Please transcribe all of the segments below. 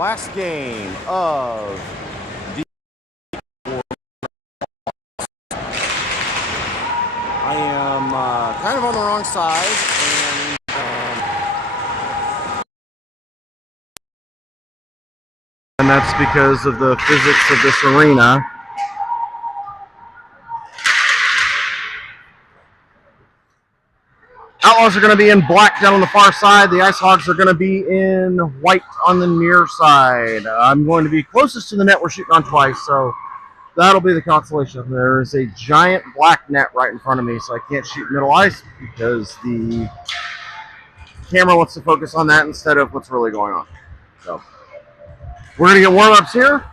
last game of the I am kind of on the wrong side, and that's because of the physics of this arena. Outlaws are going to be in black down on the far side. The Ice Hogs are going to be in white on the near side. I'm going to be closest to the net. We're shooting on twice, so that'll be the consolation. There is a giant black net right in front of me, so I can't shoot middle ice because the camera wants to focus on that instead of what's really going on. So we're going to get warm-ups here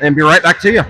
and be right back to you.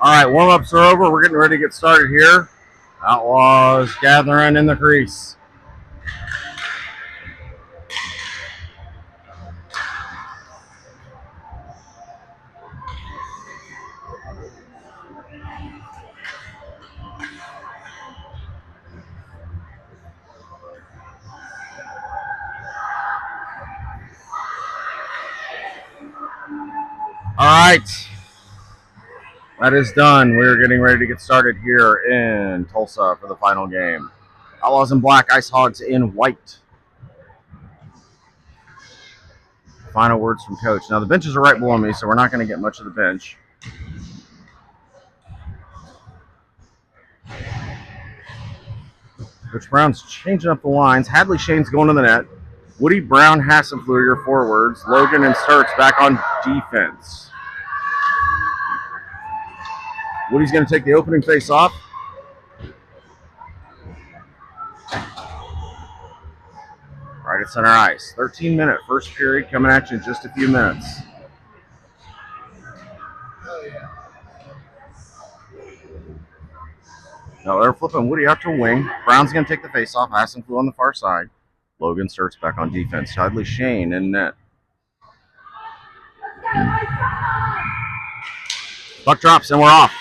All right, warm-ups are over. We're getting ready to get started here. Outlaws gathering in the crease. All right, that is done. We're getting ready to get started here in Tulsa for the final game. Outlaws in black, Ice Hogs in white. Final words from Coach. Now the benches are right below me, so we're not going to get much of the bench. Coach Brown's changing up the lines. Hadley Shane's going to the net. Woody, Brown, Hassenfleur, your forwards. Logan and Sturts back on defense. Woody's going to take the opening face off. Right at center ice. 13-minute first period coming at you in just a few minutes. Now they're flipping Woody out to a wing. Brown's going to take the face off. Hassenfleur on the far side. Logan Sturts back on defense. Hadley Shane in net. Puck drops and we're off.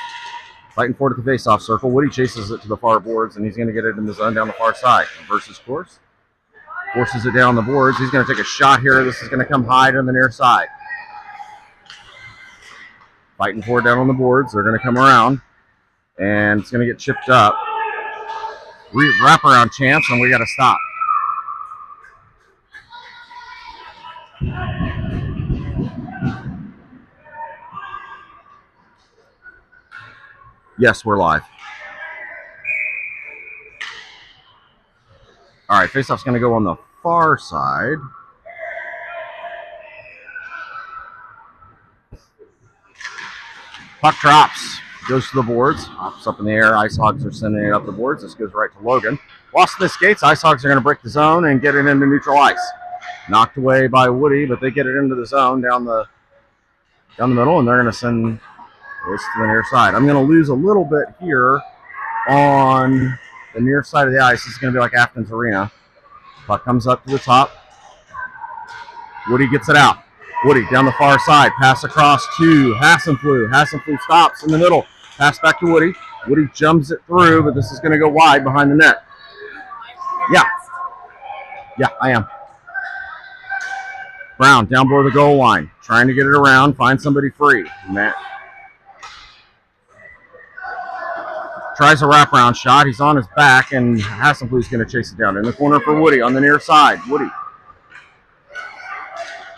Fighting forward at the face-off circle. Woody chases it to the far boards, and he's going to get it in the zone down the far side. Versus course. Forces it down the boards. He's going to take a shot here. This is going to come high to the near side. Fighting forward down on the boards. They're going to come around, and it's going to get chipped up. Wraparound chance, and we got to stop. Yes, we're live. All right, faceoff's going to go on the far side. Puck drops, goes to the boards, hops up in the air. Ice Hogs are sending it up the boards. This goes right to Logan. Lost the skates. Ice Hogs are going to break the zone and get it into neutral ice. Knocked away by Woody, but they get it into the zone down the middle, and they're going to send this to the near side. I'm going to lose a little bit here on the near side of the ice. This is going to be like Athens Arena. Puck comes up to the top. Woody gets it out. Woody down the far side. Pass across to Hassenflue. Hassenflue stops in the middle. Pass back to Woody. Woody jumps it through, but this is going to go wide behind the net. Yeah. Yeah, I am. Brown down below the goal line. Trying to get it around. Find somebody free. Matt tries a wraparound shot. He's on his back, and Hassenflue's going to chase it down. In the corner for Woody on the near side. Woody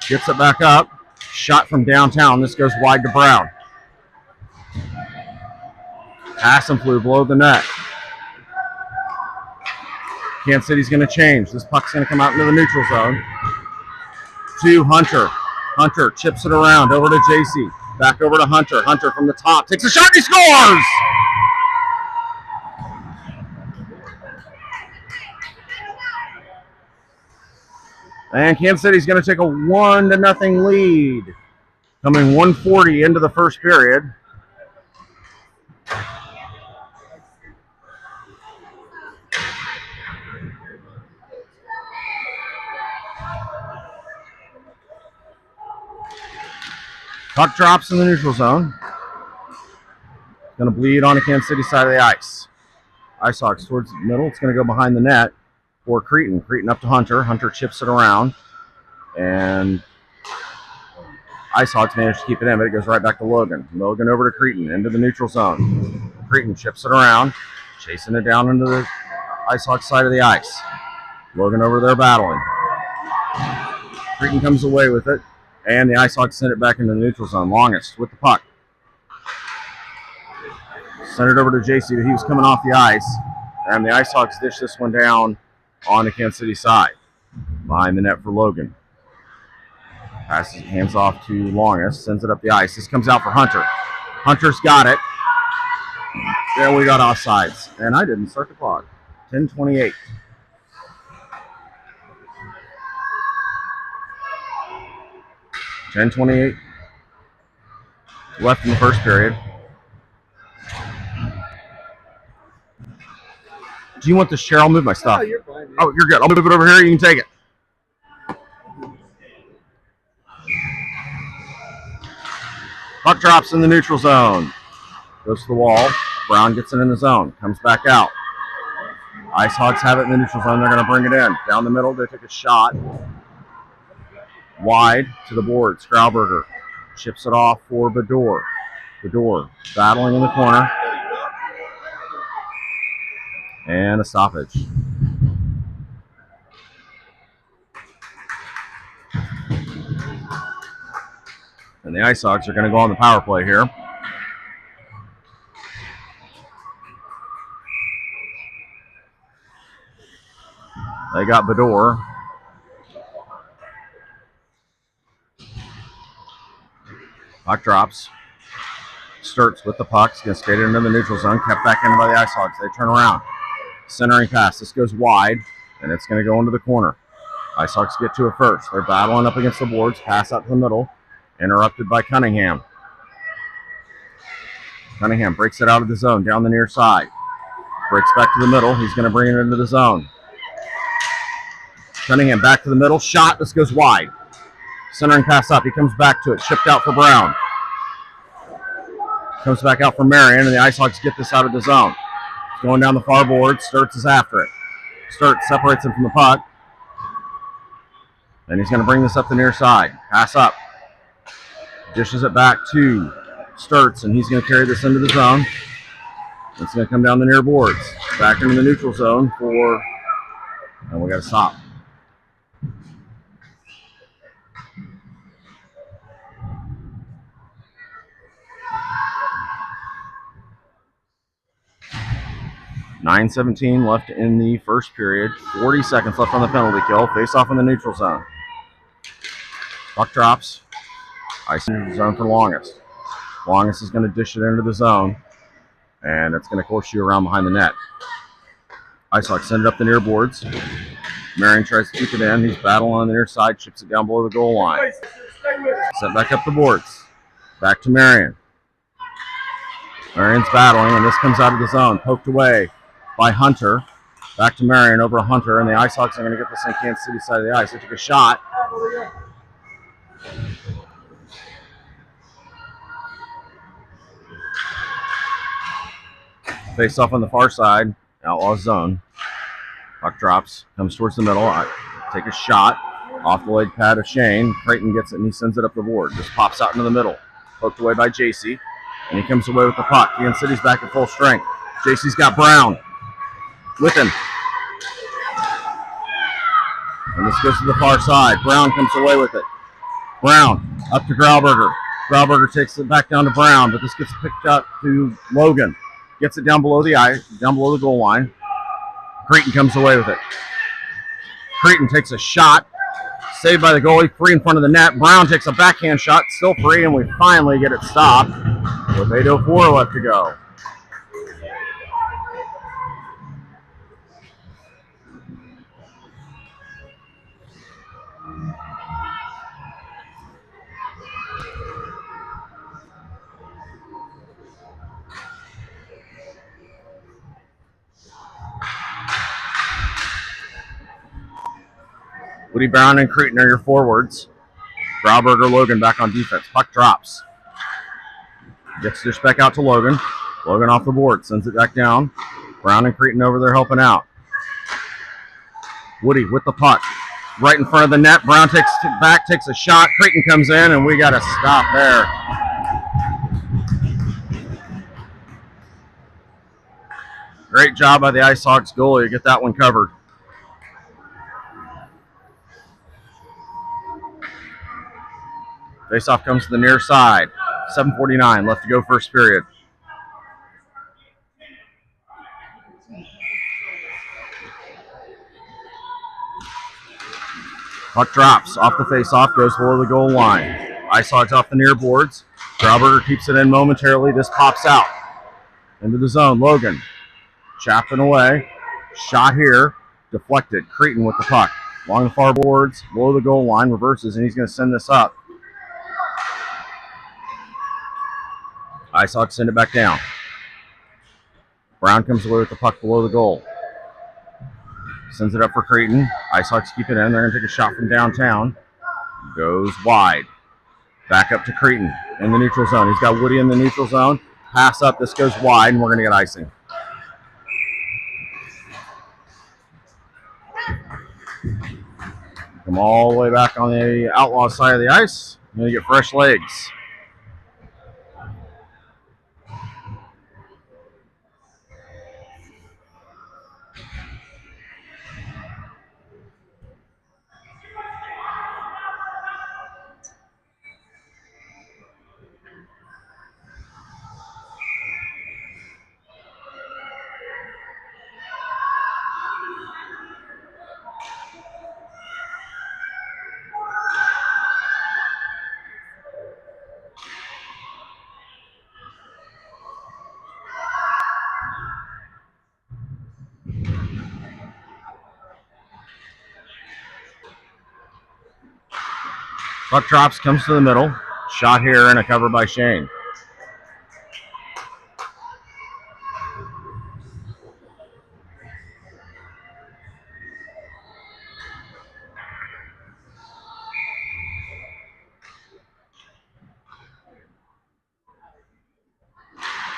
gets it back up. Shot from downtown. This goes wide to Brown. Hassenflue below the net. Kansas City's going to change. This puck's going to come out into the neutral zone. To Hunter. Hunter chips it around over to JC. Back over to Hunter. Hunter from the top takes a shot and he scores! And Kansas City's going to take a 1-0 lead. Coming 1:40 into the first period. Puck drops in the neutral zone. Going to bleed on the Kansas City side of the ice. Ice Hogs towards the middle. It's going to go behind the net for Cretin. Cretin up to Hunter. Hunter chips it around. And Ice Hogs managed to keep it in, but it goes right back to Logan. Logan over to Cretin, into the neutral zone. Cretin chips it around, chasing it down into the Ice Hogs side of the ice. Logan over there battling. Cretin comes away with it, and the Ice Hogs send it back into the neutral zone. Longest with the puck. Sent it over to JC, but he was coming off the ice, and the Ice Hogs dish this one down on the Kansas City side. Behind the net for Logan. Passes hands off to Longest, sends it up the ice. This comes out for Hunter. Hunter's got it. There we got offsides, and I didn't start the clock. 10:28. Left in the first period. Do you want this chair? I'll move my stuff. Oh, you're fine. Oh, you're good. I'll move it over here. You can take it. Puck drops in the neutral zone. Goes to the wall. Brown gets it in the zone. Comes back out. Ice Hogs have it in the neutral zone. They're going to bring it in. Down the middle, they take a shot. Wide to the board. Scrauberger chips it off for Bador. Bador battling in the corner. And a stoppage. And the Ice Hogs are going to go on the power play here. They got Bador. Puck drops. Sturts with the puck. He's going to skate it into the neutral zone. Kept back in by the Ice Hogs. They turn around. Centering pass. This goes wide, and it's going to go into the corner. Ice Hogs get to it first. They're battling up against the boards. Pass out to the middle. Interrupted by Cunningham. Cunningham breaks it out of the zone down the near side. Breaks back to the middle. He's going to bring it into the zone. Cunningham back to the middle. Shot. This goes wide. Centering pass up. He comes back to it. Shipped out for Brown. Comes back out for Marion, and the Ice Hogs get this out of the zone. He's going down the far board. Sturts is after it. Sturts separates him from the puck. And he's going to bring this up the near side. Pass up. Dishes it back to Sturts, and he's going to carry this into the zone. It's going to come down the near boards. Back into the neutral zone for, and we got to stop. 9:17 left in the first period. 40 seconds left on the penalty kill. Face off in the neutral zone. Puck drops. Ice in the zone for Longest. Longest is going to dish it into the zone, and it's going to course you around behind the net. Ice Hogs send it up the near boards. Marion tries to keep it in. He's battling on the near side, chips it down below the goal line. Set back up the boards. Back to Marion. Marion's battling, and this comes out of the zone. Poked away by Hunter. Back to Marion over Hunter, and the Ice Hogs are going to get this on Kansas City side of the ice. They took a shot. Face off on the far side. Outlaws zone. Puck drops. Comes towards the middle. Take a shot. Off the leg pad of Shane. Creighton gets it, and he sends it up the board. Just pops out into the middle. Poked away by JC. And he comes away with the puck. Kansas City's back at full strength. JC's got Brown with him. And this goes to the far side. Brown comes away with it. Brown up to Grauberger. Grauberger takes it back down to Brown, but this gets picked up to Logan. Gets it down below the goal line. Creighton comes away with it. Creighton takes a shot. Saved by the goalie, free in front of the net. Brown takes a backhand shot, still free, and we finally get it stopped with 8:04 left to go. Woody Brown and Creighton are your forwards. Grauberger, Logan back on defense. Puck drops. Gets dished back out to Logan. Logan off the board, sends it back down. Brown and Creighton over there helping out. Woody with the puck. Right in front of the net. Brown takes it back, takes a shot. Creighton comes in, and we got to stop there. Great job by the Ice Hogs goalie to get that one covered. Faceoff comes to the near side. 7:49 left to go first period. Puck drops off the faceoff, goes below the goal line. Ice Hogs off the near boards. Grauberger keeps it in momentarily. This pops out into the zone. Logan chapping away. Shot here. Deflected. Creighton with the puck. Along the far boards, below the goal line, reverses, and he's going to send this up. Ice Hogs send it back down. Brown comes away with the puck below the goal. Sends it up for Creighton. Ice Hogs keep it in. They're going to take a shot from downtown. Goes wide. Back up to Creighton in the neutral zone. He's got Woody in the neutral zone. Pass up. This goes wide, and we're going to get icing. Come all the way back on the Outlaw side of the ice. You're going to get fresh legs. Puck drops, comes to the middle. Shot here and a cover by Shane.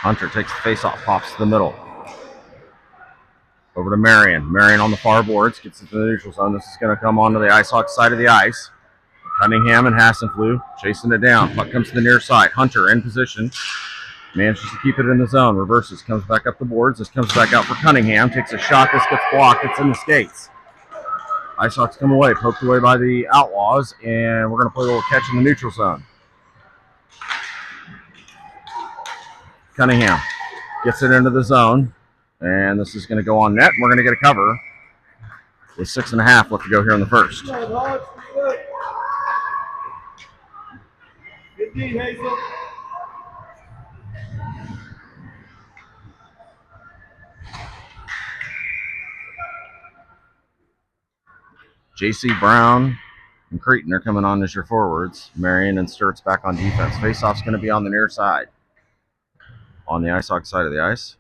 Hunter takes the face-off, pops to the middle. Over to Marion. Marion on the far boards, gets it to the neutral zone. This is going to come onto the Ice Hogs side of the ice. Cunningham and Hassenflue chasing it down. Puck comes to the near side. Hunter in position. Manages to keep it in the zone. Reverses. Comes back up the boards. This comes back out for Cunningham. Takes a shot. This gets blocked. It's in the skates. Ice Hogs come away. Poked away by the Outlaws. And we're going to play a little catch in the neutral zone. Cunningham gets it into the zone. And this is going to go on net. We're going to get a cover with 6.5 left to go here in the first. Good D, Hazel. JC Brown and Creighton are coming on as your forwards. Marion and Sturt's back on defense. Faceoff's going to be on the near side, on the Ice Hogs side of the ice.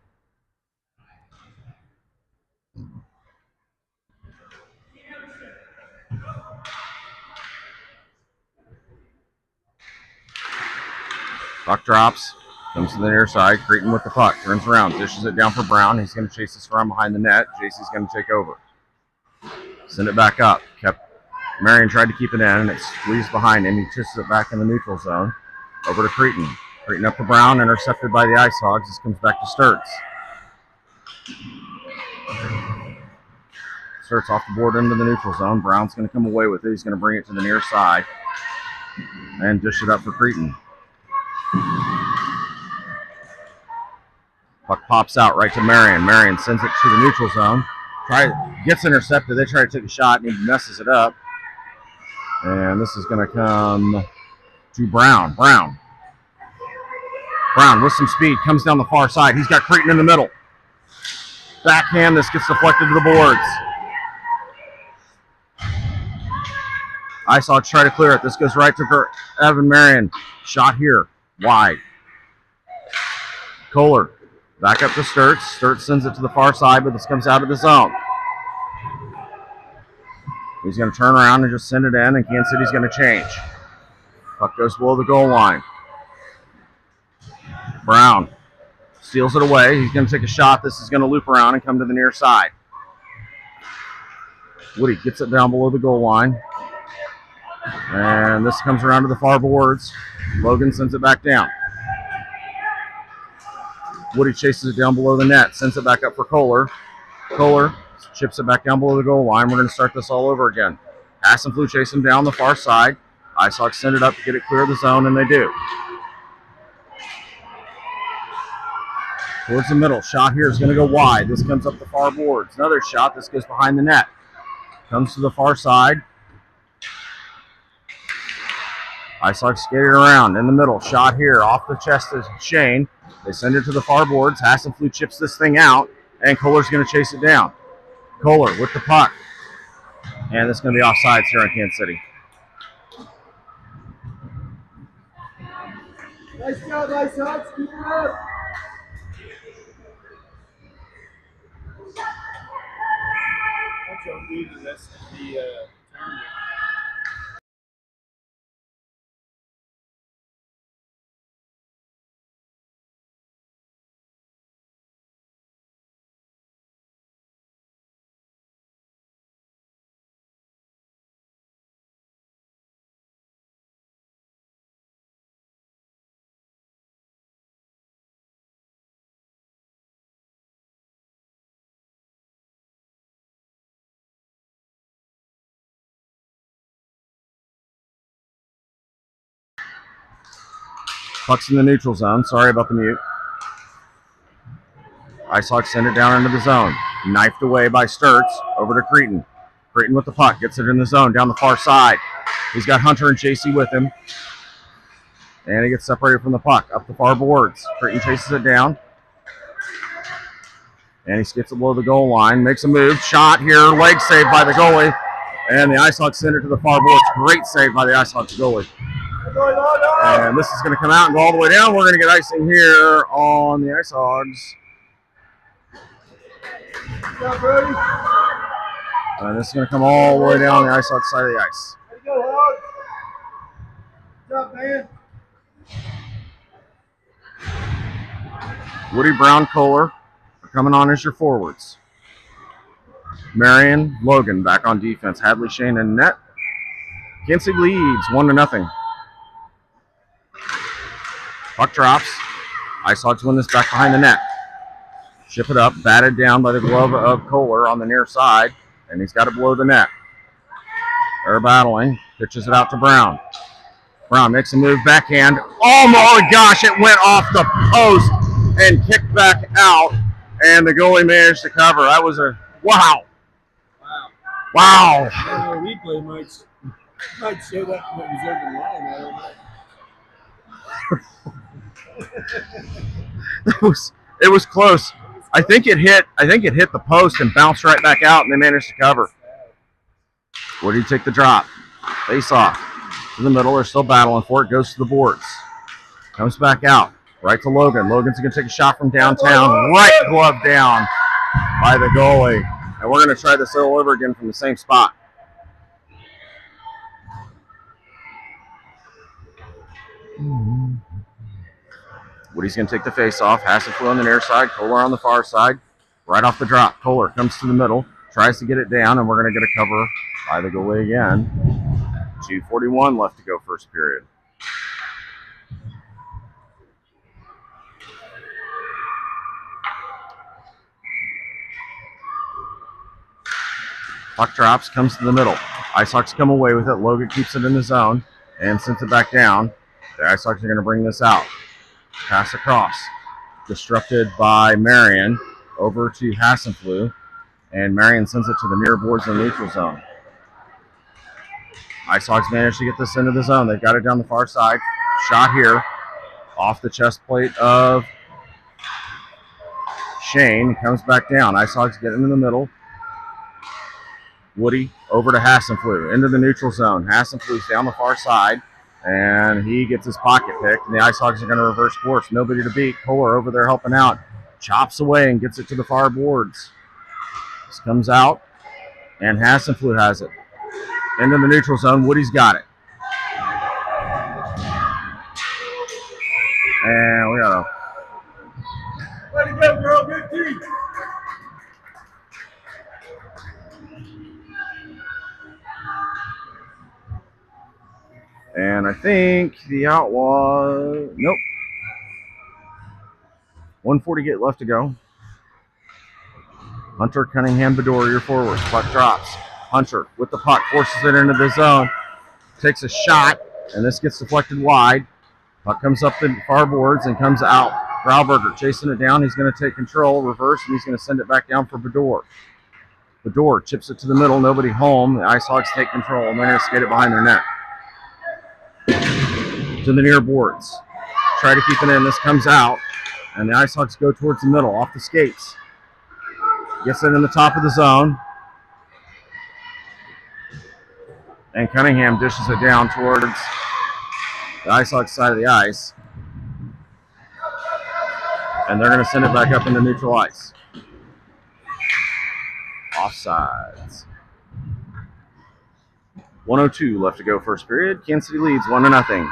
Puck drops, comes to the near side. Creighton with the puck, turns around, dishes it down for Brown. He's going to chase this around behind the net. JC's going to take over. Send it back up. Marion tried to keep it in, and it squeezed behind him. He kisses it back in the neutral zone. Over to Creighton. Creighton up to Brown, intercepted by the Ice Hogs. This comes back to Sturt's. Sturt's off the board into the neutral zone. Brown's going to come away with it. He's going to bring it to the near side and dish it up for Creighton. Puck pops out right to Marion. Marion sends it to the neutral zone. Gets intercepted. They try to take a shot, and he messes it up. And this is going to come to Brown. Brown with some speed comes down the far side. He's got Creighton in the middle. Backhand. This gets deflected to the boards. Ice Hogs try to clear it. This goes right to Evan Marion. Shot here. Wide. Kohler. Back up to Sturt's. Sturt's sends it to the far side, but this comes out of the zone. He's going to turn around and just send it in, and Kansas City's going to change. Puck goes below the goal line. Brown steals it away. He's going to take a shot. This is going to loop around and come to the near side. Woody gets it down below the goal line. And this comes around to the far boards. Logan sends it back down. Woody chases it down below the net, sends it back up for Kohler. Kohler chips it back down below the goal line. We're going to start this all over again. Hassenflue chase him down the far side. Ice Hogs send it up to get it clear of the zone, and they do. Towards the middle. Shot here is going to go wide. This comes up the far boards. Another shot. This goes behind the net. Comes to the far side. Ice Hogs skating around in the middle. Shot here off the chest of Shane. They send it to the far boards. Hassenflue chips this thing out, and Kohler's going to chase it down. Kohler with the puck. And this is going to be offsides here in Kansas City. Nice job, Ice Hogs. Keep it up. That's what I'm doing. That's the tournament. Puck's in the neutral zone. Sorry about the mute. Ice Hogs send it down into the zone. Knifed away by Sturt's. Over to Creighton. Creighton with the puck. Gets it in the zone down the far side. He's got Hunter and JC with him. And he gets separated from the puck. Up the far boards. Creighton chases it down. And he skips it below the goal line. Makes a move. Shot here. Leg saved by the goalie. And the Ice Hogs send it to the far boards. Great save by the Ice Hogs goalie. And this is going to come out and go all the way down. We're going to get icing here on the Ice Hogs. And this is going to come all the way down the Ice Hogs side of the ice. There you go, Hogs. Good job, man. Woody, Brown, Kohler are coming on as your forwards. Marion, Logan back on defense. Hadley, Shane, and net. Kansas City leads 1-0. Puck drops. Ice Hogs win this back behind the net. Ship it up, batted down by the glove of Kohler on the near side, and he's got it below the net. They're battling. Pitches it out to Brown. Brown makes a move, backhand. Oh my gosh, it went off the post and kicked back out. And the goalie managed to cover. That was a wow. Wow. Wow. I don't know, replay might show that from what was over the line. I don't know. It was close. I think it hit the post and bounced right back out, and they managed to cover. Where do you take the drop? Face off to the middle. They're still battling for it. Goes to the boards. Comes back out. Right to Logan. Logan's going to take a shot from downtown. Right glove down by the goalie. And we're going to try this all over again from the same spot. Woody's going to take the face off. Hasselfleur on the near side. Kohler on the far side. Right off the drop. Kohler comes to the middle. Tries to get it down, and we're going to get a cover by the goalie again. 2:41 left to go first period. Puck drops, comes to the middle. Ice Hogs come away with it. Logan keeps it in the zone and sends it back down. The Ice Hogs are going to bring this out. Pass across. Disrupted by Marion over to Hassenflue. And Marion sends it to the near boards in the neutral zone. Ice Hogs managed to get this into the zone. They've got it down the far side. Shot here off the chest plate of Shane. Comes back down. Ice Hogs get into the middle. Woody over to Hassenflue into the neutral zone. Hassenflue's down the far side, and he gets his pocket picked, and the Ice Hogs are going to reverse course. Nobody to beat. Kohler over there helping out. Chops away and gets it to the far boards. This comes out, and Hassenflue has it. Into the neutral zone. Woody's got it. And we got a... Way to go, girl. Good team. And I think the Outlaws... Nope. 1:48 left to go. Hunter, Cunningham, Bedore, your forwards. Puck drops. Hunter with the puck, forces it into the zone. Takes a shot, and this gets deflected wide. Puck comes up the far boards and comes out. Grauberger chasing it down. He's going to take control, reverse, and he's going to send it back down for Bedore. Bedore chips it to the middle. Nobody home. The Ice Hogs take control, and they're going to skate it behind their net. To the near boards. Try to keep it in. This comes out, and the Ice Hogs go towards the middle, off the skates. Gets it in the top of the zone. And Cunningham dishes it down towards the Ice Hogs side of the ice. And they're going to send it back up into neutral ice. Offsides. 1:02 left to go first period. Kansas City leads 1-0.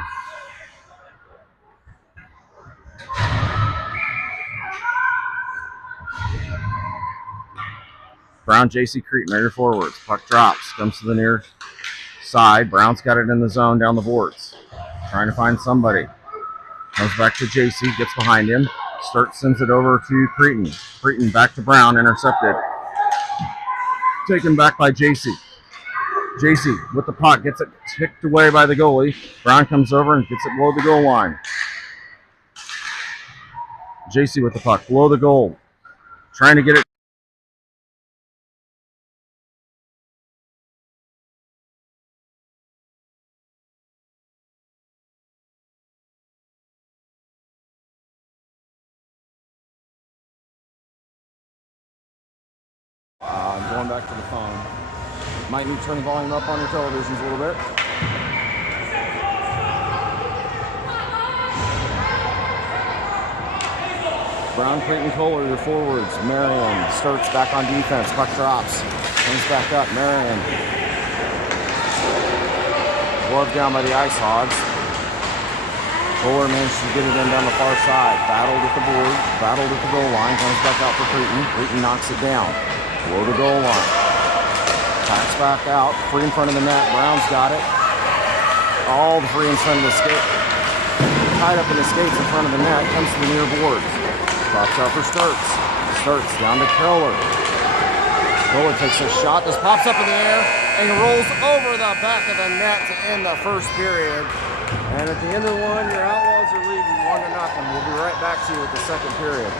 Brown, JC Cretin are your forwards. Puck drops, comes to the near side. Brown's got it in the zone down the boards. Trying to find somebody. Comes back to JC, gets behind him. Sturt sends it over to Cretin. Cretin back to Brown, intercepted. Taken back by JC. JC with the puck, gets it kicked away by the goalie. Brown comes over and gets it below the goal line. JC with the puck, below the goal. Trying to get it. I'm going back to the phone. Might need to turn the volume up on your televisions a little bit. Brown, Clayton, Kohler, your forwards. Marion starts back on defense. Puck drops. Comes back up. Marion. Glove down by the Ice Hogs. Kohler managed to get it in down the far side. Battled at the board. Battled at the goal line. Comes back out for Creighton. Creighton knocks it down. Below the goal line. Packs back out. Free in front of the net. Brown's got it. All the free in front of the skate. Tied up in the skates in front of the net. Comes to the near boards. Pops out for Sturts. Sturts down to Kohler. Kohler takes a shot. This pops up in the air and rolls over the back of the net to end the first period. And at the end of the one, your Outlaws are leading 1-0. We'll be right back to you with the second period.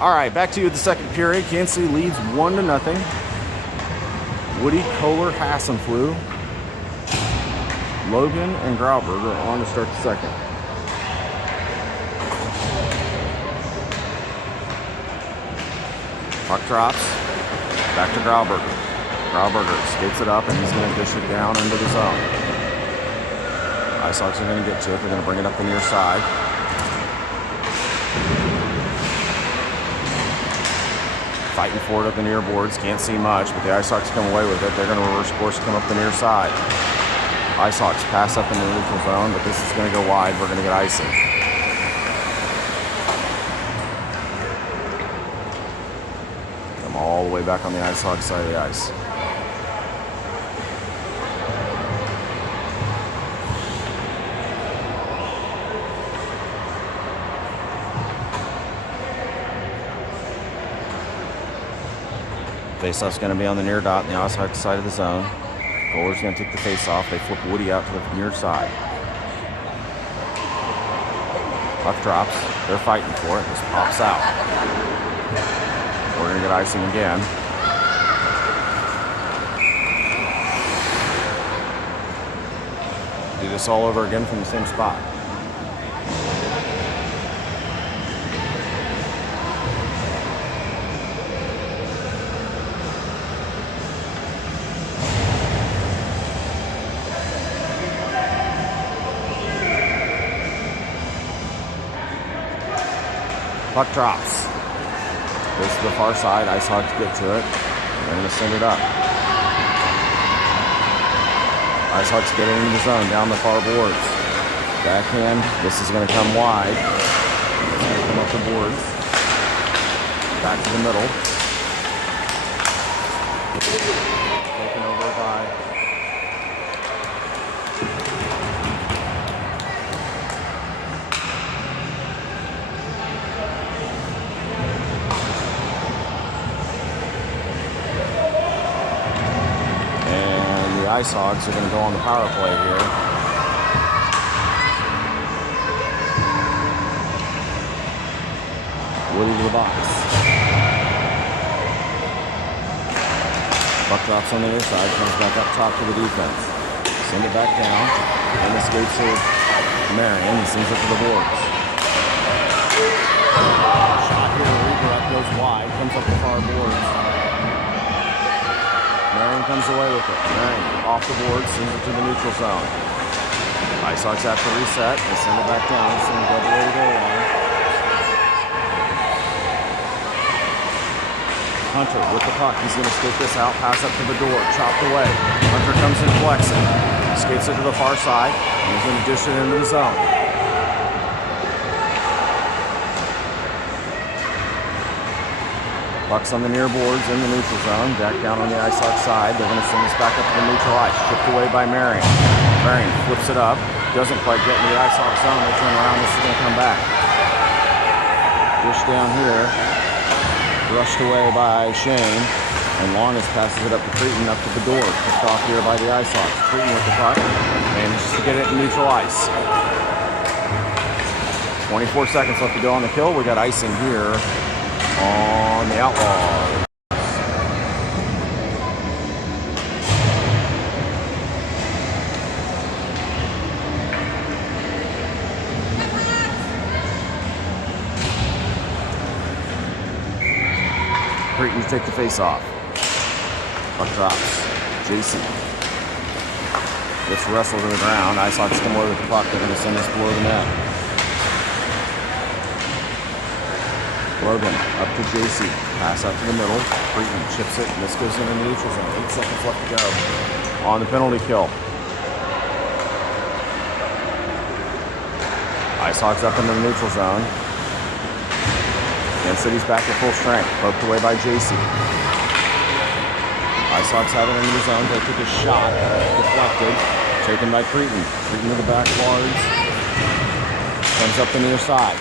All right, back to you at the second period. Kansas City leads 1-0. Woody, Kohler, Hassenflew, Logan, and Grauberg are on to start the second. Puck drops. Back to Grauberger. Grauberger skates it up, and he's going to dish it down into the zone. Ice Hogs are going to get to it. They're going to bring it up the near side. Fighting for it up the near boards. Can't see much, but the Ice Hogs come away with it. They're going to reverse course, come up the near side. Ice Hogs pass up in the neutral zone, but this is going to go wide. We're going to get icing. Come all the way back on the Ice Hogs side of the ice. Faceoff's going to be on the near dot, on the Ice Hogs side of the zone. Kohler's going to take the face-off. They flip Woody out to the near side. Puck drops. They're fighting for it. This pops out. We're going to get icing again. Do this all over again from the same spot. Puck drops. Goes to the far side. Ice Hogs get to it. They're going to send it up. Ice Hogs get it into the zone, down the far boards. Backhand. This is going to come wide. It's going to come up the boards. Back to the middle. Taken over by Ice Hogs are going to go on the power play here. Woody to the box. Puck drops on the near side, comes back up top to the defense. Send it back down, and escapes to Marion. He sends it to the boards. Shot here, redirect goes wide, comes up the far boards. Marion comes away with it. Marion off the board, sends it to the neutral zone. Ice Hogs have to reset. They send it back down. Send it all the way to goal line. Hunter with the puck. He's going to skate this out. Pass up to the door. Chopped away. Hunter comes in flexing. Skates it to the far side. And he's going to dish it into the zone. Puck's on the near boards in the neutral zone. Back down on the Ice Hogs side. They're going to send this back up to the neutral ice. Chipped away by Marion. Marion flips it up. Doesn't quite get into the Ice Hogs zone. They turn around. This is going to come back. Dish down here. Brushed away by Shane. And Longus passes it up to Creighton up to the door. Picked off here by the Ice Hogs. Creighton with the puck. Manages to get it in neutral ice. 24 seconds left to go on the kill. We got icing here on the Outlaws. Creighton to take the face off. Puck drops. JC gets wrestled to the ground. Ice Hogs come away with the puck. They're going to send this below the net. Logan up to JC. Pass out to the middle. Creighton chips it, and this goes into the neutral zone. 8 seconds left to go on the penalty kill. Ice Hogs up into the neutral zone. Kansas City's back at full strength. Poked away by JC. Ice Hogs have it into the zone. They took a shot. Deflected. Taken by Creighton. Creighton to the back boards. Comes up the near side.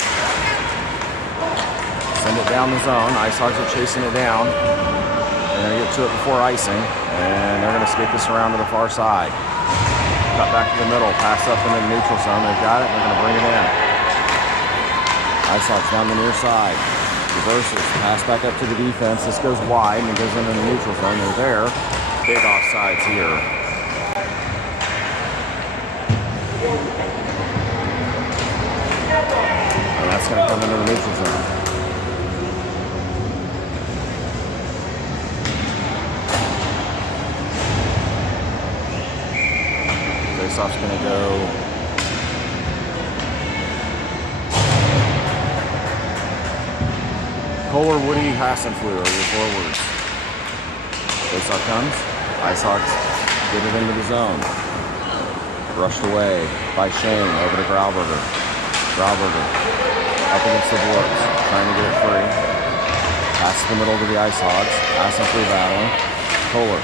Send it down the zone. Ice Hogs are chasing it down. They're going to get to it before icing. And they're going to skate this around to the far side. Cut back to the middle. Pass up into the neutral zone. They've got it. They're going to bring it in. Ice Hogs down the near side. Reverses. Pass back up to the defense. This goes wide and it goes into the neutral zone. They're there. Big offsides here. And that's going to come into the neutral zone. Faceoff's going to go. Kohler, Woody, Hassenfleur are your forwards. Faceoff comes. Ice Hogs get it into the zone. Rushed away by Shane over to Grauberger. Grauberger up against the boards, trying to get it free. Pass the middle to the Ice Hogs. Hassenfleur battling. Kohler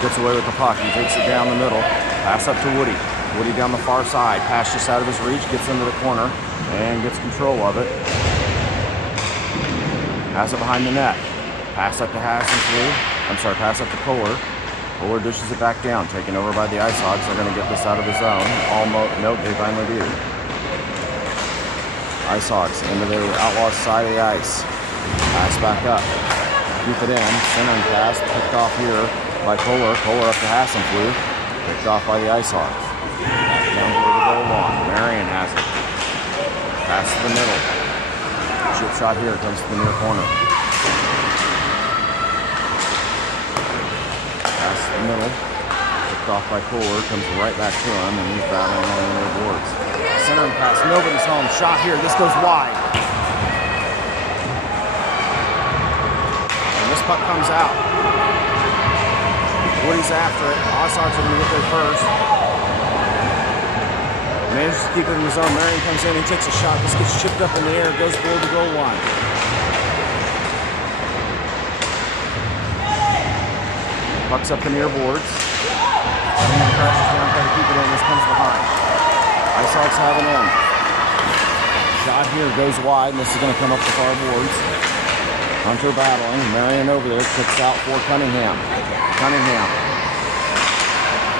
gets away with the puck. He takes it down the middle. Pass up to Woody. Woody down the far side. Pass just out of his reach. Gets into the corner and gets control of it. Pass it behind the net. Pass up to pass up to Kohler. Kohler dishes it back down. Taken over by the Ice Hogs. They're going to get this out of the zone. Nope, they finally do. Ice Hogs into the Outlaws side of the ice. Pass back up. Keep it in. Centering pass. Picked off here by Kohler. Kohler up to Hassenfleur. Picked off by the Ice Hogs. Back down to the goal line. Marion has it. Pass to the middle. Chip shot here. Comes to the near corner. Pass to the middle. Picked off by Kohler. Comes right back to him, and he's battling on the boards. Centering pass. Nobody's home. Shot here. This goes wide. And this puck comes out. Woody's after it. Ice Hogs are going to get there first. Manages to keep it in the zone. Marion comes in, he takes a shot. This gets chipped up in the air, goes below the goal line. Puck's up the near boards. Marion crashes down, trying to keep it in. This comes behind. Ice Hogs have it in. Shot here goes wide, and this is going to come up the far boards. Hunter battling. Marion over there, kicks out for Cunningham. Cunningham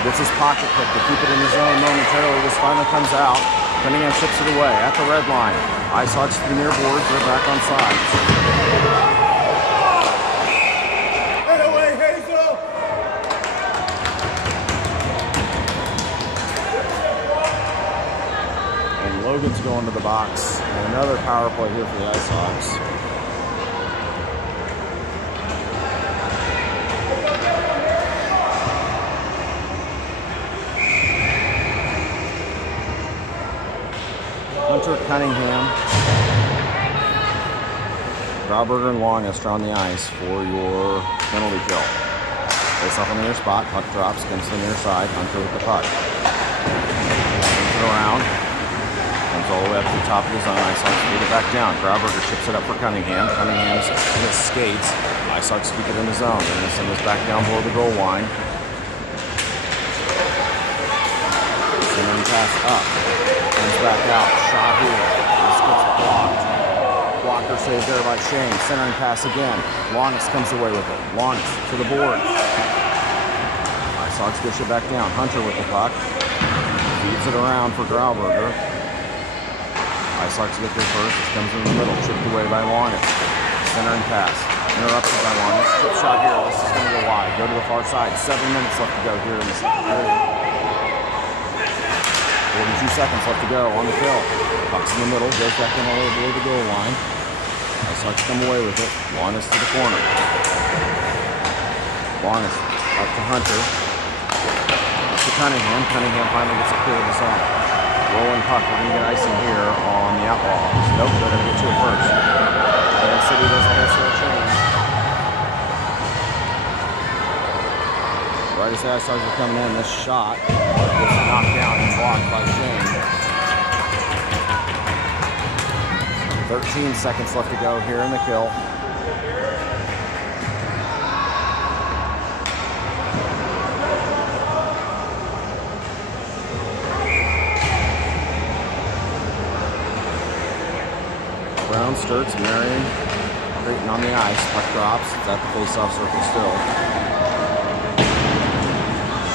gets his pocket pick to keep it in the zone momentarily. This finally comes out. Cunningham chips it away at the red line. Ice Hogs to the near boards. They're back on sides. Get away, Hazel! And Logan's going to the box. And another power play here for the Ice Hogs. Hunter, Cunningham, Grauberger, and Longest are on the ice for your penalty kill. Face off on the near spot. Puck drops, comes to the near side. Hunter with the puck. Turns it around. Comes all the way up to the top of the zone. Ice Hogs feed it back down. Grauberger chips it up for Cunningham. Cunningham's in his skates. Ice Hogs keep it in the zone. They're going to send this back down below the goal line. And then pass up. Comes back out. Shot here. This gets blocked. Blocker saved there by Shane. Centering pass again. Longest comes away with it. Longest to the board. Ice Hogs dish it back down. Hunter with the puck. Feeds it around for Grauberger. Ice Hogs get there first. This comes in the middle. Chipped away by Longest. Centering pass. Interrupted by Longest. Chip shot here. This is going to go wide. Go to the far side. 7 minutes left to go here in the second period. 42 seconds left to go on the kill. Puck's in the middle, goes back in all the way below the goal line. Ice Hogs come away with it. Longest to the corner. Longest up to Hunter. Up to Cunningham. Cunningham finally gets it clear of the zone. Rolling puck. We're going to get icing here on the Outlaws. Nope, they're going to get to it first. And City doesn't get a change. Right as the Ice Hogs are coming in, this shot gets knocked down and blocked by Shane. 13 seconds left to go here in the kill. Brown, Sturts, Marion, Creighton on the ice. Puck drops. It's at the face-off circle still.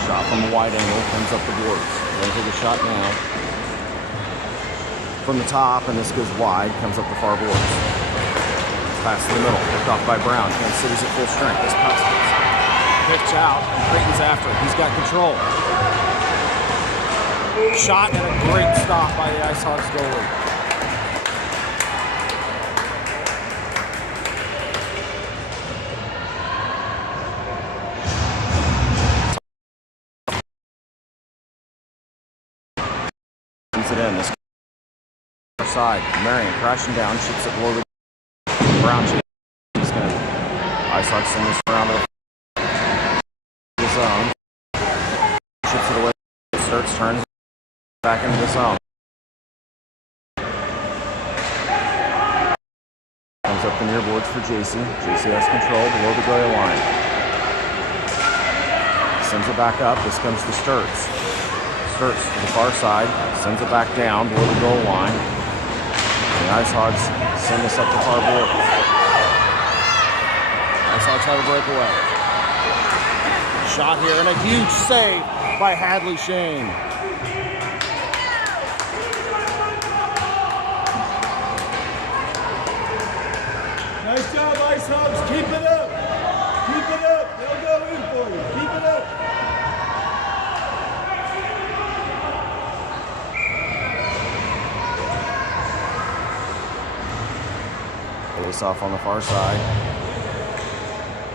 Shot from a wide angle, comes up the boards. They'll take a shot now. from the top, and this goes wide, comes up the far boards. Pass to the middle, picked off by Brown. Kansas City's at full strength. This puck's pitch out, and Creighton's after it. He's got control. Shot and a great stop by the Ice Hogs goalie. It in this side. Marion crashing down, shoots it below the Brown. He's going to Ice Hogs send this around the zone. Shoots it away. Starts turns back into the zone. Comes up the near boards for JC. JC has control below the goal line. Sends it back up. This comes to Sturts. Sturts to the far side, sends it back down below the goal line. And the Ice Hogs send this up the far board. Ice Hogs have a breakaway. Shot here and a huge save by Hadley Shane. Nice job, Ice Hogs. Keep it up. Keep it up. They'll go in for you. Keep it up. Face off on the far side.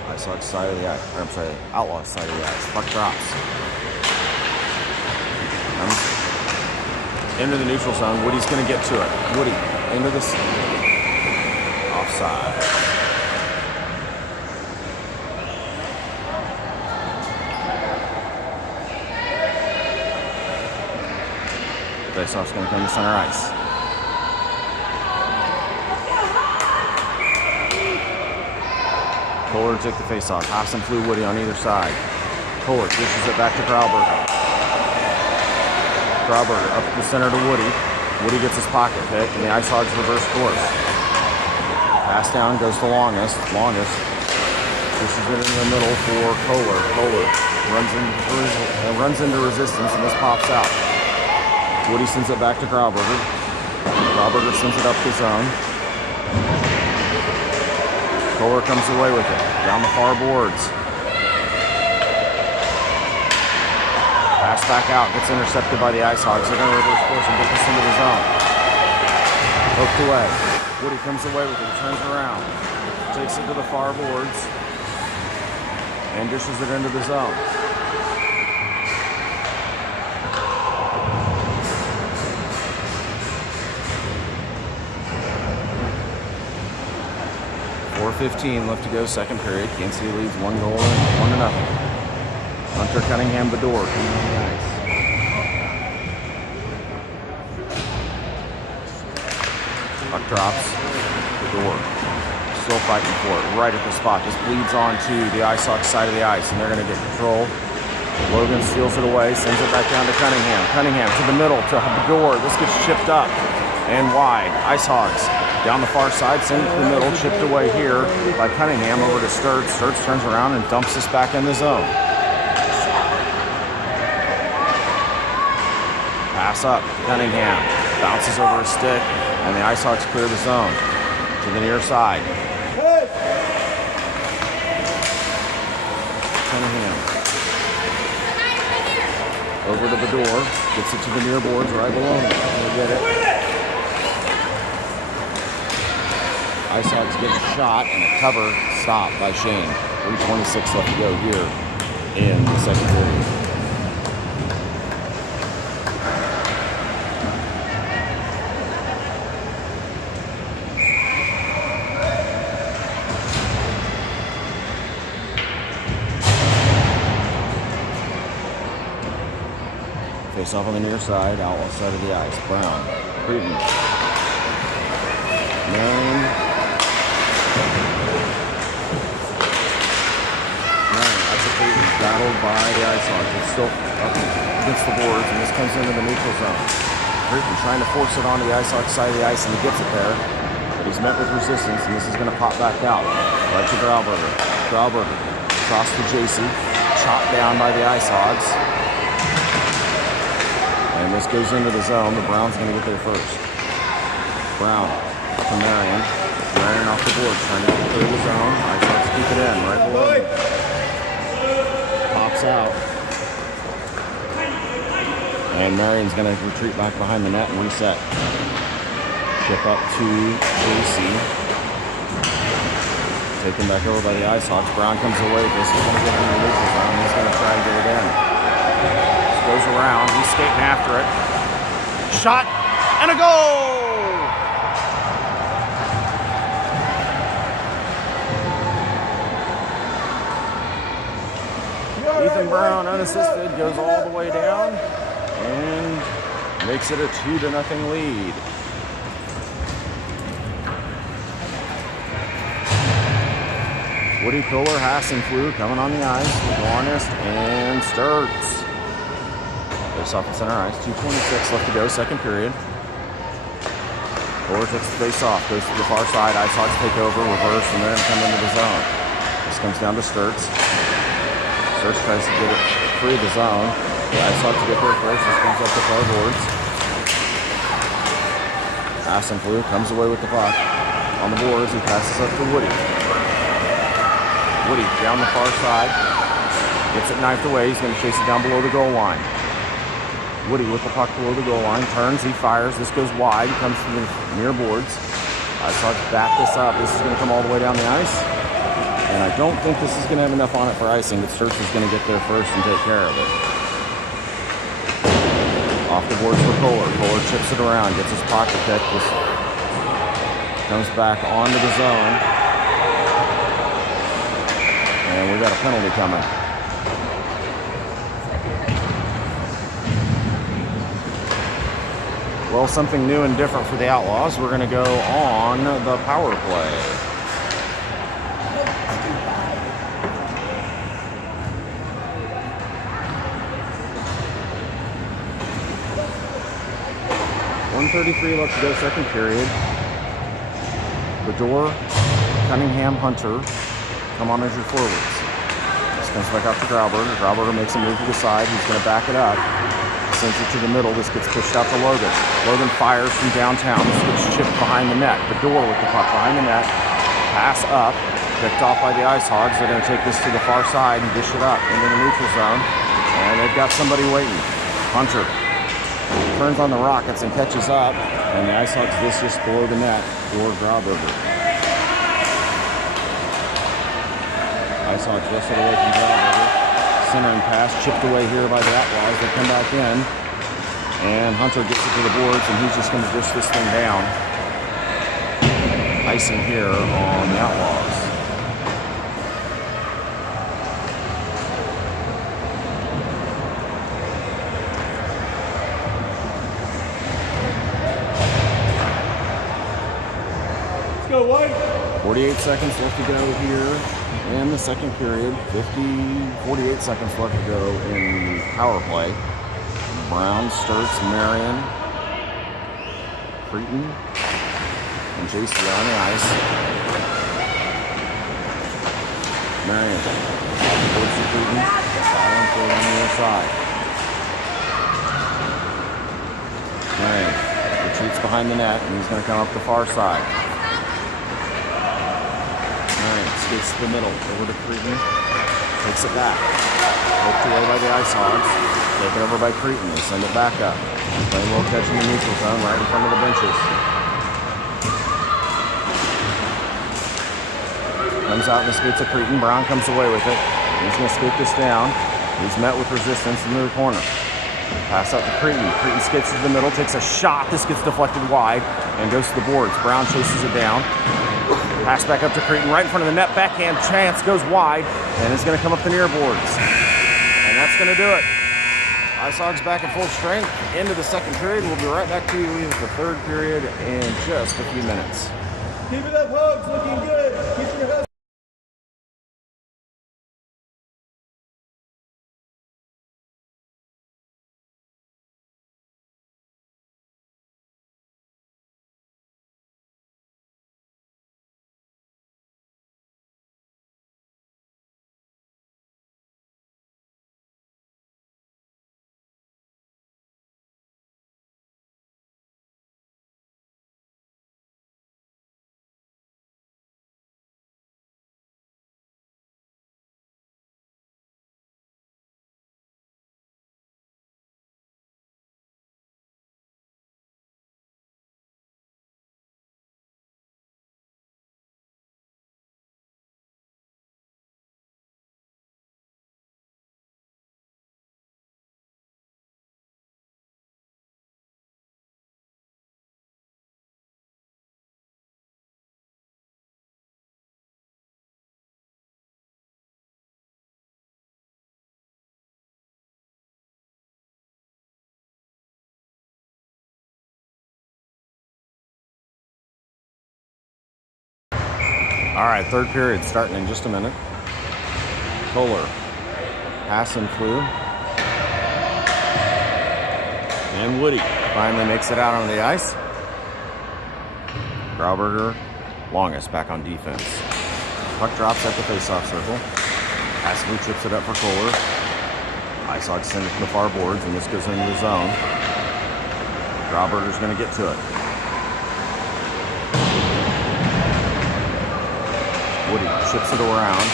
Ice Hogs side of the ice. I'm sorry, Outlaws side of the ice. Puck drops. Into the neutral zone. Woody's going to get to it. Woody into this. Offside. Face off's going to come to center ice. Kohler took the face-off. Hassan flew Woody on either side. Kohler dishes it back to Grauberger. Grauberger up the center to Woody. Woody gets his pocket pick, and the Ice Hogs reverse course. Pass down goes to Longest. Longest dishes it in the middle for Kohler. Kohler runs into resistance, and this pops out. Woody sends it back to Grauberger. Grauberger sends it up the zone. Kohler comes away with it, down the far boards. Pass back out, gets intercepted by the Ice Hogs. They're going to reverse course and get this into the zone. Poked away. Woody comes away with it, turns around, takes it to the far boards, and dishes it into the zone. .4:15 left to go, second period. Kansas City leads 1-0. Hunter Cunningham Bador coming on the ice. Puck drops. Bador still fighting for it. Right at the spot. Just bleeds on to the Ice Hogs side of the ice, and they're going to get control. Logan steals it away, sends it back down to Cunningham. Cunningham to the middle to Bador. This gets chipped up and wide. Ice Hogs down the far side, send it to the middle, chipped away here by Cunningham over to Sturts. Sturts turns around and dumps this back in the zone. Pass up, Cunningham bounces over a stick, and the Ice Hogs clear the zone to the near side. Cunningham over to Bador, gets it to the near boards right below him. He'll get it. Ice Hogs get a shot and a cover stop by Shane. 3:26 left to go here in the second period. Face off on the near side, Outlaw side of the ice. Brown, Creighton, Marion. That's a Creighton battled by the Ice Hogs. It's still up against the boards, and this comes into the neutral zone. Creighton trying to force it onto the Ice Hogs side of the ice, and he gets it there. But he's met with resistance, and this is going to pop back out. Right to Grauberger. Grauberger across to JC. Chopped down by the Ice Hogs. And this goes into the zone. The Browns going to get there first. Brown to Marion. Marion off the board, trying to clear the zone. Ice Hogs keep it in, right below him. Pops out. And Marion's going to retreat back behind the net and reset. Chip up to JC. Taken back over by the Ice Hogs. Brown comes away. This is going to get him in the neutral zone. He's going to try and get it in. Goes around. He's skating after it. Shot and a goal! Ethan Brown, unassisted, goes all the way down and makes it a 2-0 lead. Woody Kohler, Hassenflue coming on the ice. Warnest and Sturts. Face off the center ice. 2:26 left to go, second period. Kohler takes the face off, goes to the far side. Ice Hogs take over, reverse, and then come into the zone. This comes down to Sturts. Sturts tries to get it free of the zone. The Ice Hogs get there first. This comes up the far boards. Hassenflue comes away with the puck. On the boards, he passes up to Woody. Woody down the far side. Gets it knifed away. He's going to chase it down below the goal line. Woody with the puck below the goal line. Turns, he fires. This goes wide. Comes to the near boards. Ice Hogs back this up. This is going to come all the way down the ice. And I don't think this is going to have enough on it for icing, but Sturts is going to get there first and take care of it. Off the boards for Kohler. Kohler chips it around, gets his pocket pick. This comes back onto the zone. And we got a penalty coming. Well, something new and different for the Outlaws. We're going to go on the power play. .133 left to go, second period. Bedore, Cunningham, Hunter come on as your forwards. This comes back out to Grauberger. Grauberger makes a move to the side. He's going to back it up. Sends it to the middle. This gets pushed out to Logan. Logan fires from downtown. This gets chipped behind the net. Bedore with the puck behind the net. Pass up. Picked off by the Ice Hogs. They're going to take this to the far side and dish it up into the neutral zone. And they've got somebody waiting. Hunter turns on the Rockets and catches up. And the Ice Hogs this just below the net for Grauberger. Ice Hogs wrestled away from Grauberger. Centering pass, chipped away here by the Outlaws. They come back in, and Hunter gets it to the boards, and he's just going to dish this thing down. Icing here on the Outlaws. Let's go, White. 48 seconds left to go here in the second period. 48 seconds left to go in power play. Brown, Sturts, Marion, Cretin, and JC on the ice. Marion, towards the Cretin, following through on the other side. Marion retreats behind the net, and he's going to come up the far side. Skates to the middle, over to Cretin, takes it back. Poked away by the Ice Hogs, taken over by Cretin, they send it back up. Playing a little catch in the neutral zone, right in front of the benches. Comes out and skates to Cretin, Brown comes away with it. He's going to skate this down. He's met with resistance in the corner. Pass out to Cretin. Cretin skates to the middle, takes a shot. This gets deflected wide and goes to the boards. Brown chases it down. Pass back up to Cretin, right in front of the net. Backhand chance goes wide, and it's going to come up the near boards. And that's going to do it. Ice Hogs back at full strength into the second period. We'll be right back to you with the third period in just a few minutes. Keep it up, Hogs. Looking good. Keep your head. All right, third period starting in just a minute. Kohler, pass and flew. And Woody finally makes it out on the ice. Grauberger, longest back on defense. Puck drops at the faceoff circle. Hassel trips it up for Kohler. Ice Hogs send it to the far boards, and this goes into the zone. Grauberger's going to get to it. Woody chips it around.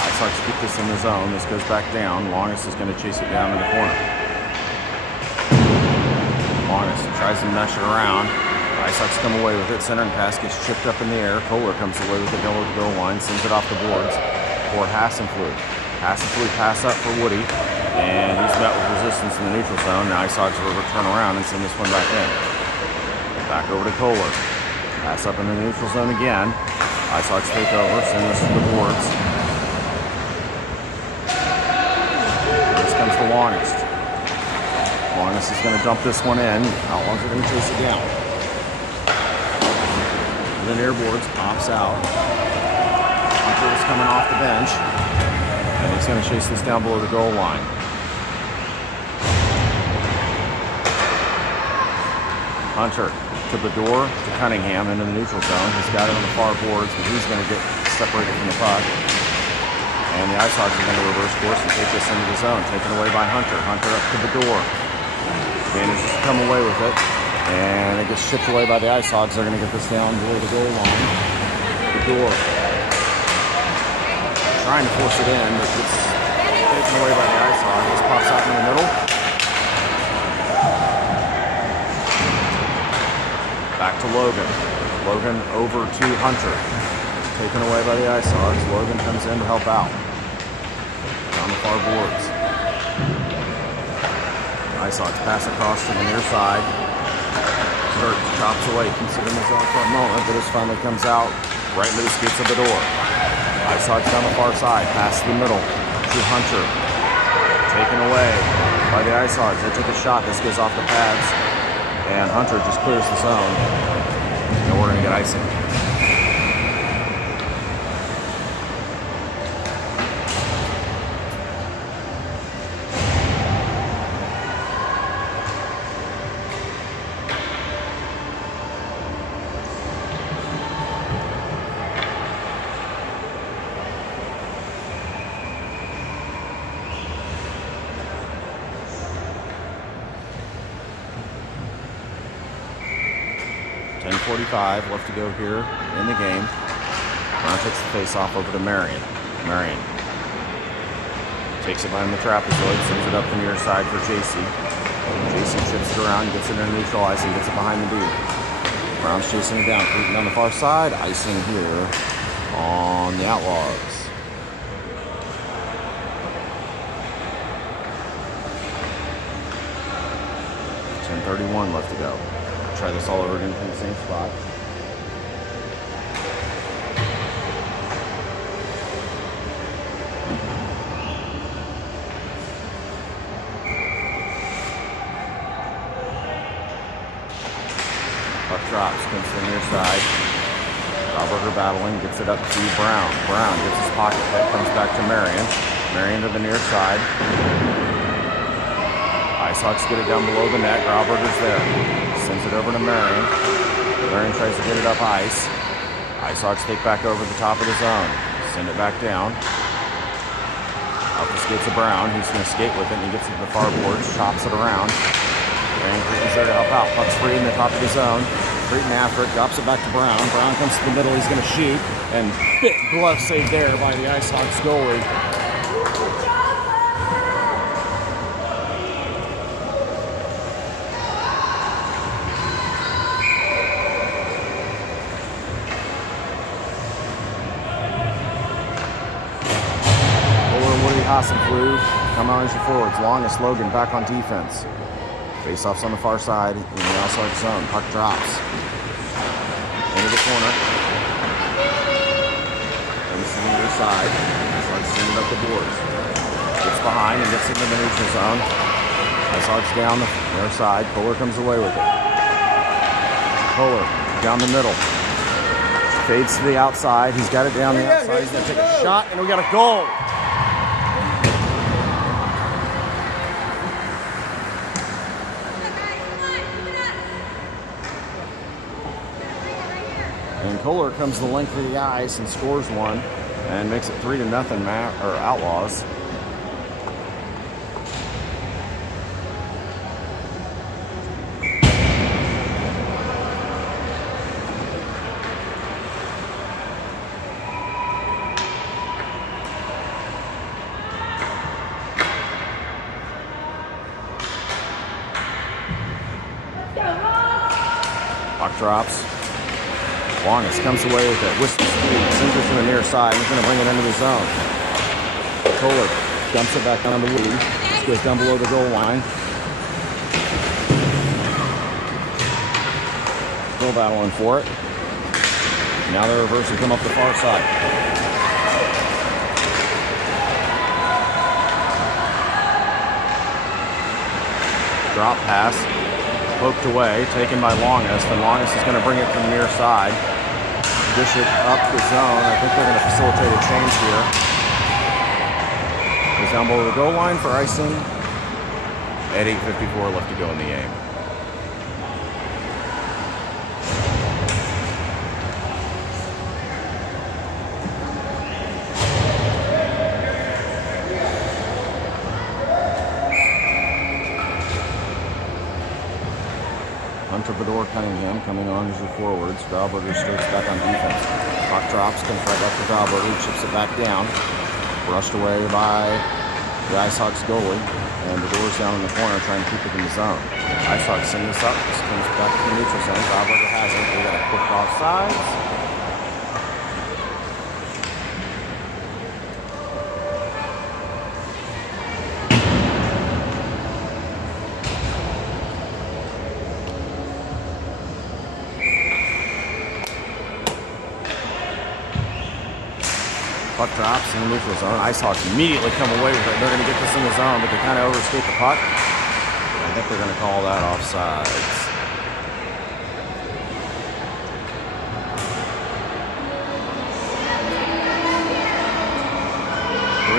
Ice Hogs keep this in the zone. This goes back down. Longest is going to chase it down in the corner. Longest tries to mesh it around. Ice Hogs come away with it. Center and pass gets chipped up in the air. Kohler comes away with it down the goal line. Sends it off the boards for Hassenflug. Hassenflug pass up for Woody. And he's met with resistance in the neutral zone. Now Ice Hogs will turn around and send this one back in. Back over to Kohler. Pass up in the neutral zone again. Ice Hogs take over, send this to the boards. This comes the longest. Longest is going to dump this one in. Outlaws are going to chase it down. And then air boards pops out. Hunter is coming off the bench. And he's going to chase this down below the goal line. Hunter to the door to Cunningham into the neutral zone. He's got it on the far boards, but he's going to get separated from the puck. And the Ice Hogs are going to reverse course and take this into the zone. Taken away by Hunter. Hunter up to the door. Manages to come away with it. And it gets shipped away by the Ice Hogs. They're going to get this down below the goal line. The door. Trying to force it in, but it's taken away by the Ice Hogs. This pops out in the middle. Back to Logan. Logan over to Hunter. Taken away by the Ice Hogs. Logan comes in to help out. On the far boards. Ice Hogs pass across to the near side. Kurt chops away, considering this off for a moment, but this finally comes out right into the skates of the door. Ice Hogs down the far side, pass to the middle to Hunter. Taken away by the Ice Hogs. They took a shot. This goes off the pads. And Hunter just clears the zone. And we're going to get icing. .45 left to go here in the game. Brown takes the face off over to Marion. Marion takes it behind the trapezoid, sends it up the near side for JC. JC chips it around, gets it in neutral ice, and gets it behind the D. Brown's chasing it down, creeping down the far side. Icing here on the Outlaws. .31 left to go. Try this all over again from the same spot. Puck drops, comes to the near side. Grauberger battling, gets it up to Brown. Brown gets his pocket pick, comes back to Marion. Marion to the near side. Ice Hogs get it down below the net. Grauberger's there. Sends it over to Marion. Marion tries to get it up ice. Ice Hogs take back over the top of the zone. Send it back down. Up the skates of Brown. He's going to skate with it, and he gets it to the far boards. Chops it around. Marion Cretan's there to help out. Puck's free in the top of the zone. Cretan after it. Drops it back to Brown. Brown comes to the middle. He's going to shoot. And big glove save there by the Ice Hogs goalie. Hassenflug come on as your forwards. Longest Logan back on defense. Face-offs on the far side in the outside zone. Puck drops into the corner. And the center side. Starts sending up the boards. Gets behind and gets into the neutral zone. Ice Hogs down the near side. Kohler comes away with it. Kohler down the middle. Fades to the outside. He's got it down the outside. He's going to take a shot, and we got a goal. And Kohler comes the length of the ice and scores one and makes it 3-0 Outlaws. Puck drops. Longest comes away with it. Whistle speed. Sends it to the near side. He's going to bring it into the zone. Kohler dumps it back on the wing. Just goes down below the goal line. Still battling for it. Now the reverse will come up the far side. Drop pass. Poked away, taken by Longest, and Longest is going to bring it from the near side. Dish it up the zone. I think they're going to facilitate a change here. Goes down below the goal line for icing. At 8:54 left to go in the game. Hunter, Bedore, Cunningham coming on as your forwards. Grauberger starts back on defense. Puck drops, comes right back to Grauberger, chips it back down. Brushed away by the Ice Hogs goalie. And Bedore's down in the corner trying to keep it in the zone. Ice Hogs send this up. This comes back to the neutral zone. Grauberger has it. We got a quick offsides. Puck drops in the neutral zone. Ice Hogs immediately come away with it. They're going to get this in the zone, but they kind of overskate the puck. I think they're going to call that offsides.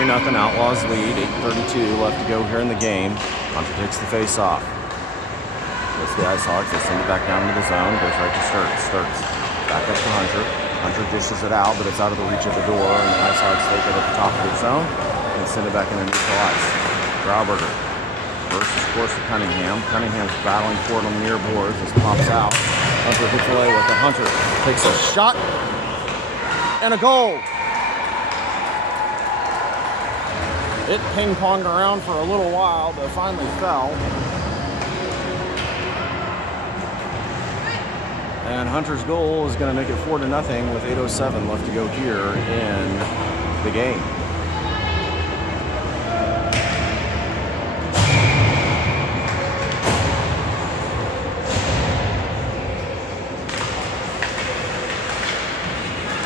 Nothing. Outlaws lead. 8:32 left to go here in the game. Hunter takes the face off. Goes to the Ice Hogs. They send it back down into the zone. Goes right to Sturts. Sturts back up to Hunter. Hunter dishes it out, but it's out of the reach of the door, and the Ice Hogs take it at the top of the zone and send it back into neutral ice. Grauberger versus course to Cunningham. Cunningham's battling for it on the near boards. This pops out. Hunter hits away with it. Hunter takes a shot and a goal. It ping-ponged around for a little while, but finally fell. And Hunter's goal is going to make it 4-0 with 8:07 left to go here in the game.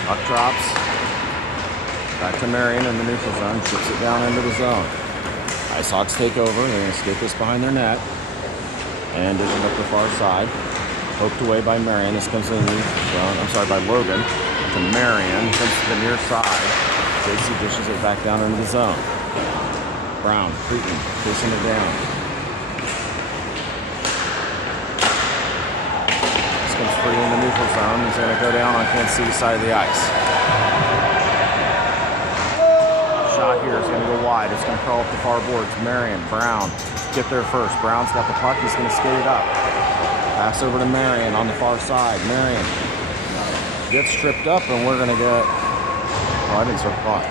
Puck drops. Back to Marion in the neutral zone. Ships it down into the zone. Ice Hogs take over. They're going to skate this behind their net. And dish it up the far side. Poked away by Marion. This comes in the zone. I'm sorry, by Logan. To Marion. Comes to the near side. JC dishes it back down into the zone. Brown, Cretan, chasing it down. This comes free in the neutral zone. He's going to go down on Kansas City side of the ice. Shot here is going to go wide. It's going to crawl up the far boards. Marion, Brown, get there first. Brown's got the puck. He's going to skate it up. Pass over to Marion on the far side. Marion gets tripped up, and we're going to get... Oh, I didn't start the clock.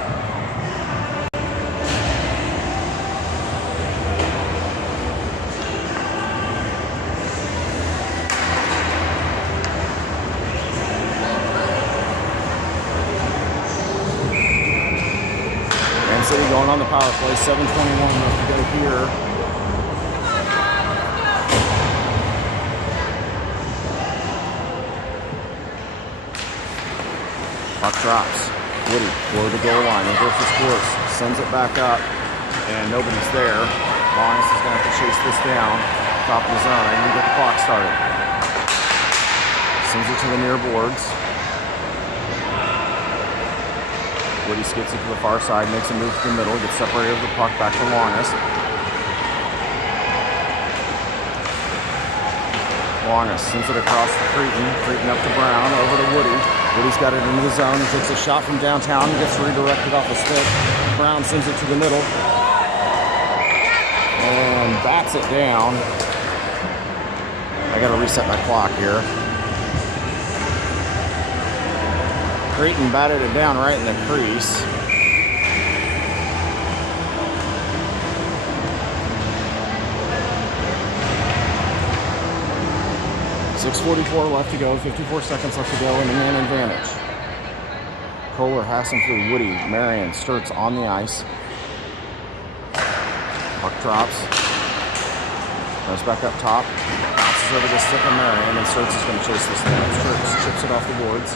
City going on the power play. 7:21 left to go here. Puck drops. Woody below the goal line. Reverses course. Sends it back up. And nobody's there. Longest is going to have to chase this down. Top of the zone. I need to get the clock started. Sends it to the near boards. Woody skips it to the far side, makes a move to the middle, gets separated with the puck, back to Longest. Longest sends it across to Cretin. Cretin up to Brown, over to Woody. Woody's got it into the zone. He takes a shot from downtown and gets redirected off the stick. Brown sends it to the middle. And bats it down. I gotta reset my clock here. Cretin batted it down right in the crease. 6:44 left to go, 54 seconds left to go in the man advantage. Kohler has him through Woody, Marion, Sturts on the ice. Puck drops. Goes back up top. Bounces over the stick of Marion, and Sturts is going to chase this down. Sturts chips it off the boards.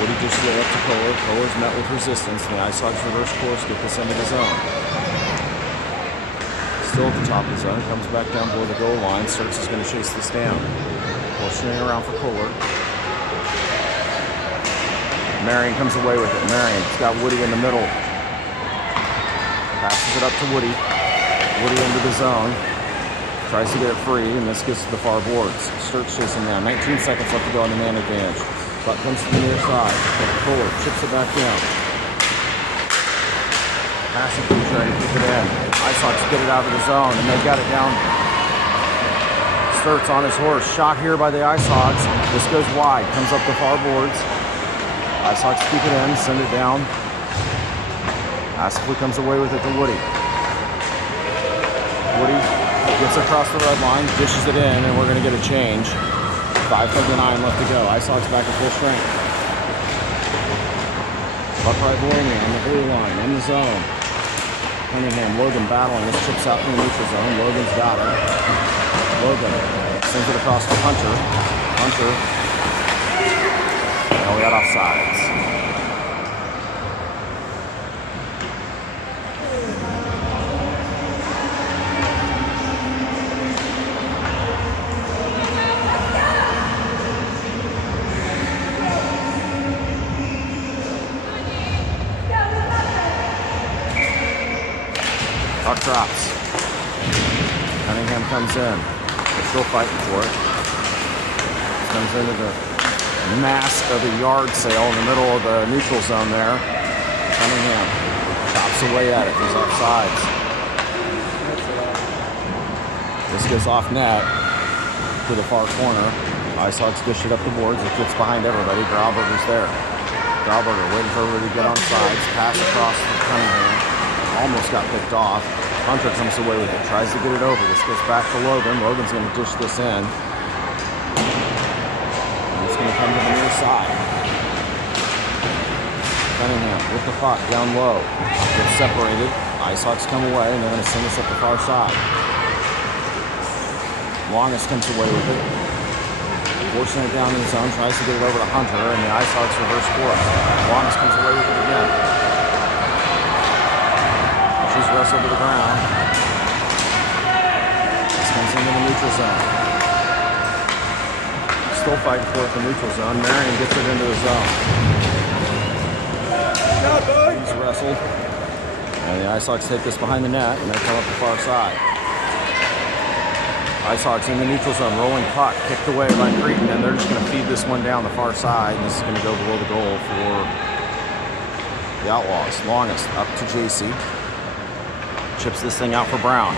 Woody dishes it up to Kohler. Kohler's met with resistance, and the Ice Hogs reverse course, get this into the zone. Still at the top of the zone, comes back down below the goal line. Sturts is going to chase this down. Pushing it around for Kohler. Marion comes away with it. Marion's got Woody in the middle. Passes it up to Woody. Woody into the zone. Tries to get it free, and this gets to the far boards. Sturts chasing down. 19 seconds left to go on the man advantage. Puck comes to the near side. Kohler chips it back down. Passing through, trying to keep it in. Ice Hogs get it out of the zone, and they've got it down. Sturts on his horse. Shot here by the Ice Hogs. This goes wide. Comes up the far boards. Ice Hogs keep it in. Send it down. Asifley comes away with it to Woody. Woody gets across the red line. Dishes it in, and we're going to get a change. 5:59 left to go. Ice Hogs back at full strength. Puck right wing on the blue line. In the zone. Cunningham, Logan battling. This chips out in the neutral zone. Logan's got it. Logan sends it across to Hunter. Hunter. Oh, we got offsides. Puck drops. Cunningham comes in. They're still fighting for it. Comes into the mass of a yard sale in the middle of the neutral zone there. Cunningham chops away at it. He's offsides. This goes off net to the far corner. Ice Hogs dish it up the boards. It gets behind everybody. Grauberger's there. Grauberger waiting for everybody to get on sides. Pass across to Cunningham. Almost got picked off. Hunter comes away with it. Tries to get it over. This gets back to Logan. Logan's going to dish this in. It's going to come to the near side. Cunningham with the puck down low. Gets separated. Ice Hogs come away, and they're going to send this up the far side. Longest comes away with it. Forcing it down in the zone. Tries to get it over to Hunter, and the Ice Hogs reverse course. Longest comes away with it again. She's wrestled to the ground. This comes into the neutral zone. Still fighting for it in the neutral zone. Marion gets it into the zone. He's wrestled. And the Ice Hogs take this behind the net, and they come up the far side. Ice Hogs in the neutral zone, rolling puck, kicked away by Cretin, and they're just going to feed this one down the far side, and this is going to go below the goal for the Outlaws. Longest up to JC. Chips this thing out for Brown.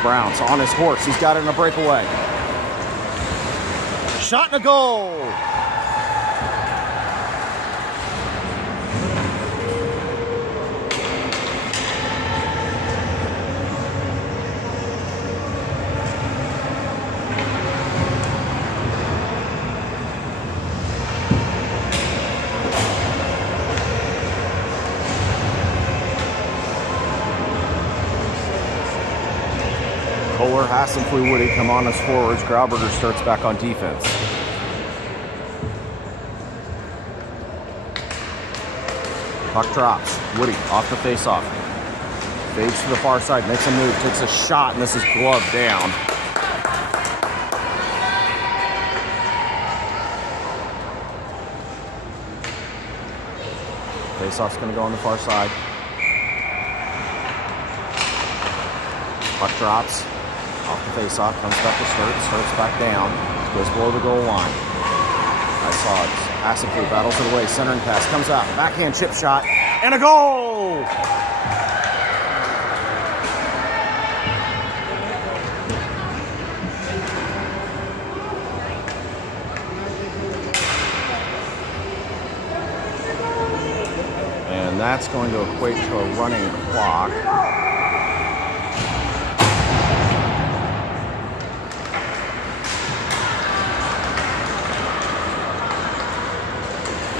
Brown's on his horse. He's got it in a breakaway. Shot and a goal! Kohler, Hassenfley, Woody come on as forwards. Grauberger starts back on defense. Puck drops. Woody off the faceoff. Fades to the far side, makes a move, takes a shot, and this is gloved down. Faceoff's going to go on the far side. Puck drops off the faceoff, comes back to Sturts. Sturts back down, goes below the goal line. Ice Hogs, passing through, battles it away, centering pass, comes out, backhand chip shot, and a goal! And that's going to equate to a running clock.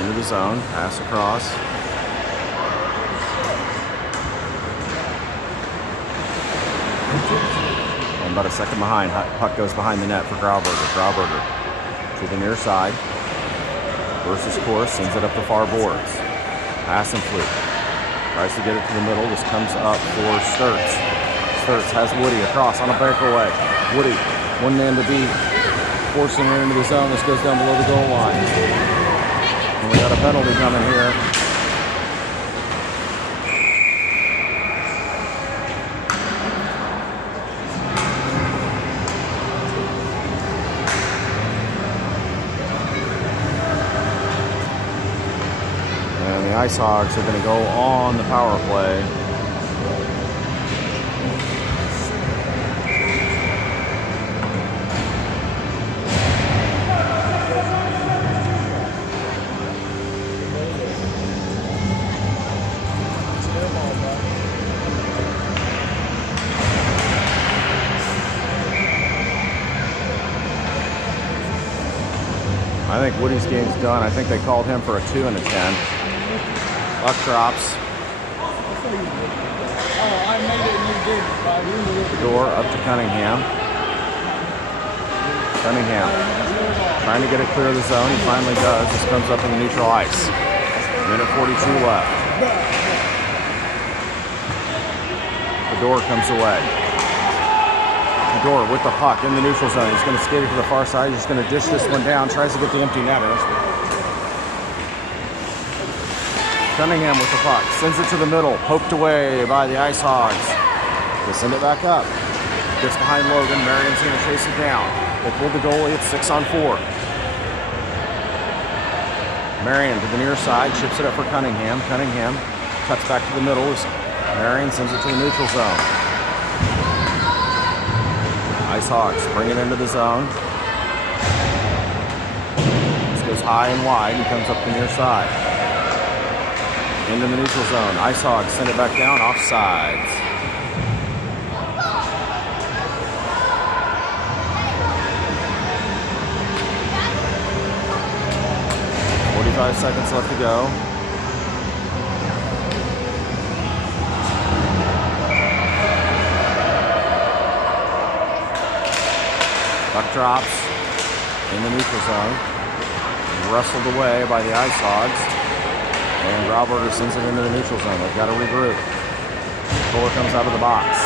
Into the zone, pass across. And about a second behind, puck goes behind the net for Grauberger. Grauberger to the near side. Versus course, sends it up the far boards. Pass and fluke. Tries to get it to the middle. This comes up for Sturts. Sturts has Woody across on a breakaway. Woody, one man to beat. Forcing it into the zone. This goes down below the goal line. And we got a penalty coming here. And the Ice Hogs are going to go on the power play. I think Woody's game's done. I think they called him for a 2 and a 10. Puck drops. The door up to Cunningham. Cunningham trying to get it clear of the zone. He finally does. This comes up in the neutral ice. Minute 42 left. The door comes away. Door with the puck in the neutral zone. He's going to skate it to the far side. He's going to dish this one down. Tries to get the empty netter. Cunningham with the puck. Sends it to the middle. Poked away by the Ice Hogs. They send it back up. Gets behind Logan. Marion's going to chase it down. They pulled the goalie. It's 6-on-4. Marion to the near side. Chips it up for Cunningham. Cunningham cuts back to the middle. Marion sends it to the neutral zone. Ice Hogs bring it into the zone. This goes high and wide and comes up the near side. Into the neutral zone. Ice Hogs send it back down, offsides. .45 seconds left to go. Puck drops in the neutral zone. Wrestled away by the Ice Hogs. And Grauberger sends it into the neutral zone. They've got to regroup. Fuller comes out of the box.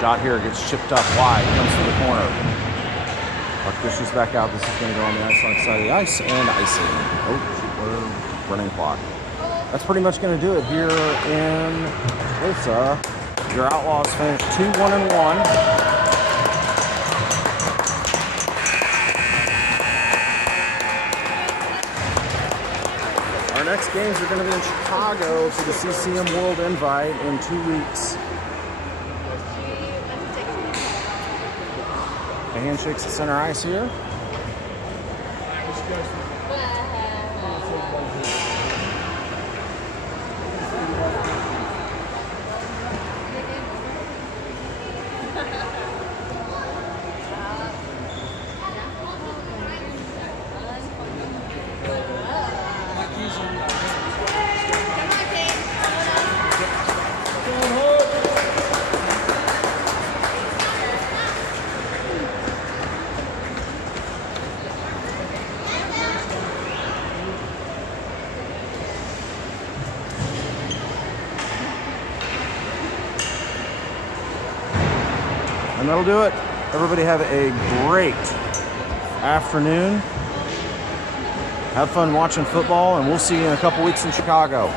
Shot here gets chipped up wide. Comes to the corner. Puck pushes back out. This is going to go on the Ice Hogs side of the ice and icing. Oh, we're running clock. That's pretty much going to do it here in Tulsa. Your Outlaws finished 2-1-1. Our next games are going to be in Chicago for the CCM World Invite in 2 weeks. The handshakes at center ice here. And that'll do it. Everybody have a great afternoon. Have fun watching football, and we'll see you in a couple weeks in Chicago.